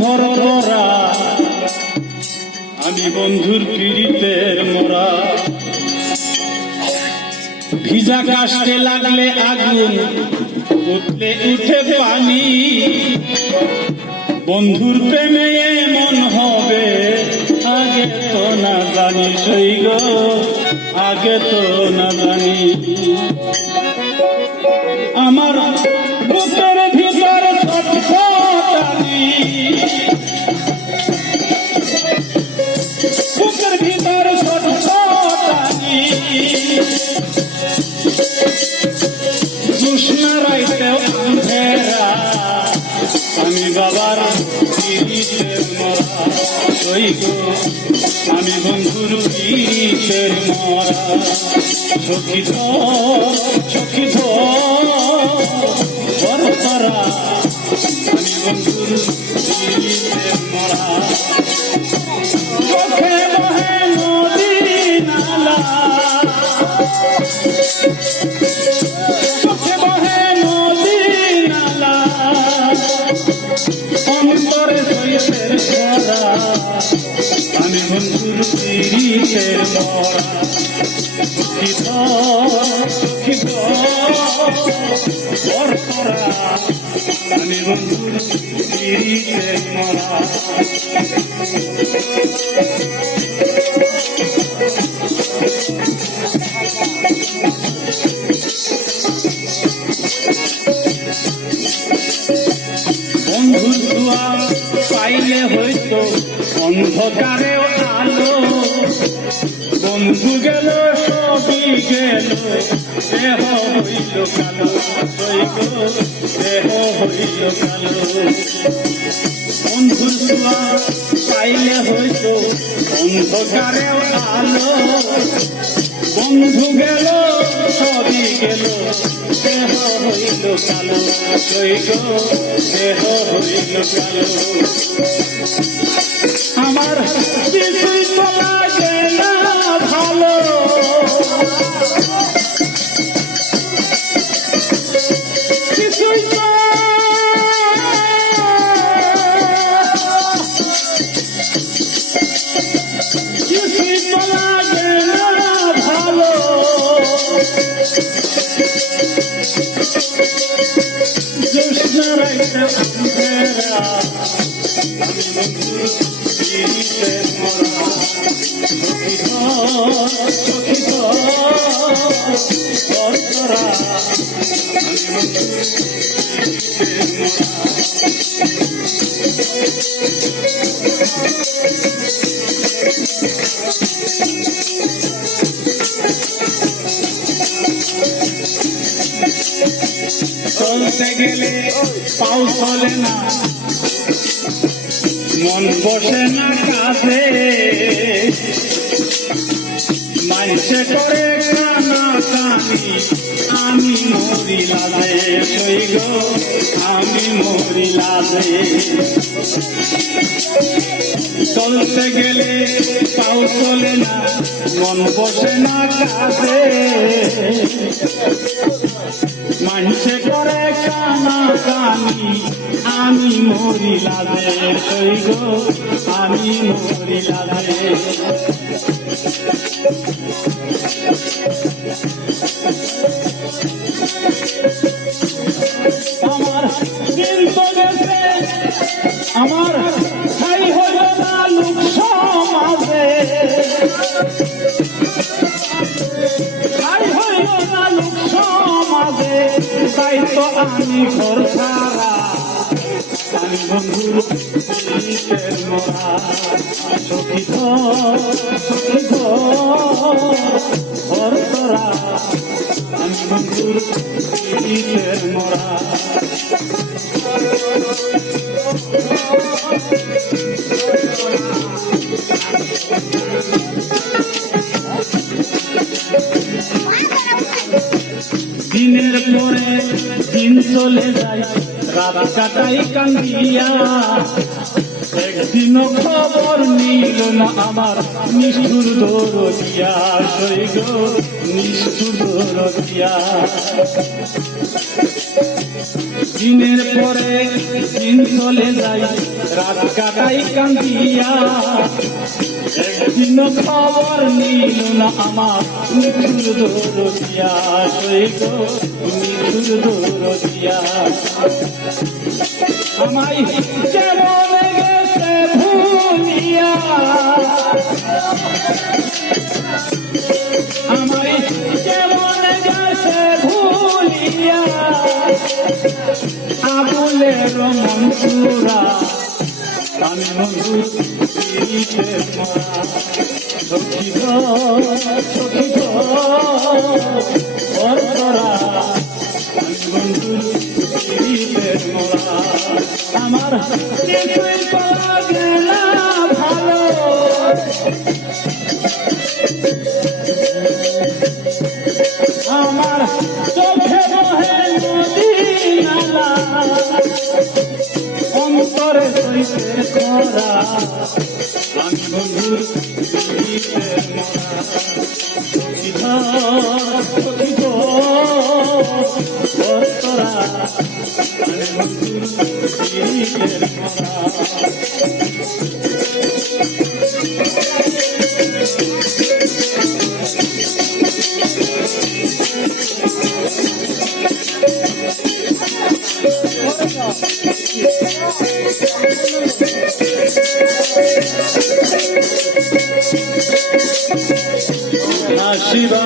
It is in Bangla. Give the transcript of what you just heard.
ধর ধরা, আমি বন্ধুর পীড়িতের মোরা। ভিজা কাশতে লাগলে আগুন, উঠলে উঠে পানি, বন্ধুর প্রেমে এমন হবে আগে তো না জানি সই গো, আগে তো না জানি। আমার বুকের ভিতর ছটফটানি, বুকের ভিতর ছটফটানি, জোৎস্না রাইতেও আঁধেরা, আমি বাবার পীড়িতের মরা। সই গো আমি বন্ধুর পীড়িতের মরা। সখী ধর, সখী ধর ধরা, আমি বন্ধুর পীড়িতের মরা। চোখে বহে নদী নালা, চোখে বহে নদী নালা, অন্তরে সইতের ধরা, আমি বন্ধুর পীড়িতের মরা। সখী ধর, সখী ধর ধরা, আমি বন্ধুর পীড়িতের মরা। বন্ধুর দোয়া পাইলে হয়তো অন্ধকারেও আলো, বন্ধু গেল সবই গেল, দেহ হইল কালো, দেহ হইল কালো। বন্ধুর দোয়া পাইলে হয়তো অন্ধকারেও আলো, বন্ধু গেল সবই গেল, দেহ হইল কালো, দেহ হইল কালো। আমার কিছুই তো লাগে না ভালো, কিছুই তো কিছুই তো লাগে না ভালো। জোৎস্না রাইতে আঁধেরা, আমি বন্ধুর পীড়িতের মরা। সখী ধর, সখী ধর ধরা, আমি বন্ধুর পীড়িতের মরা। চলতে গেলে পাও চলে না, মন বসে না কাজে, মাইসে করে কানা কানি, আমি মরি লাজে। সই গো আমি মরি লাজে। চলতে গেলে পাও চলে না, মন বসে না কাজে, মাইসে করে কানা কানি, আমি মরি লাজে। সই গো আমি মরি লাজে। আমার দিন তো গেছে, আমার ঠাই হইল না লোক সমাজে, ঠাই হইল না লোক সমাজে, তাই তো আমি ঘর ছাড়া, আমি বন্ধুর পীড়িতের মরা। সখী ধর, সখী ধর ধরা, আমি বন্ধুর পীড়িতের মরা। দিনের পরে দিন চলে যায়, রাত কাটাই কান্দিয়া একদিন খবর নিল না আমার নিষ্ঠুর দরদিয়া সৈগ নিষ্ঠুর দরদিয়া দিনের পরে দিন চলে যাই রাত কাটাই কান্দিয়া একদিন খবর নিল না আমার নিষ্ঠুর দরদিয়া সৈগ নিষ্ঠুর দরদিয়া আমায় কেমন গেছে ভুলিয়া আমায় কেমন গেছে ভুলিয়া আবুলের মনসুরা আমি বন্ধু সখী সখী অর্থরা আমি বন্ধু আমার কিছুই লাগে না ভালো আমার চোখে বহে নদী নালা অন্তরে সইতে করা আমি বন্ধুর তোরা শিবা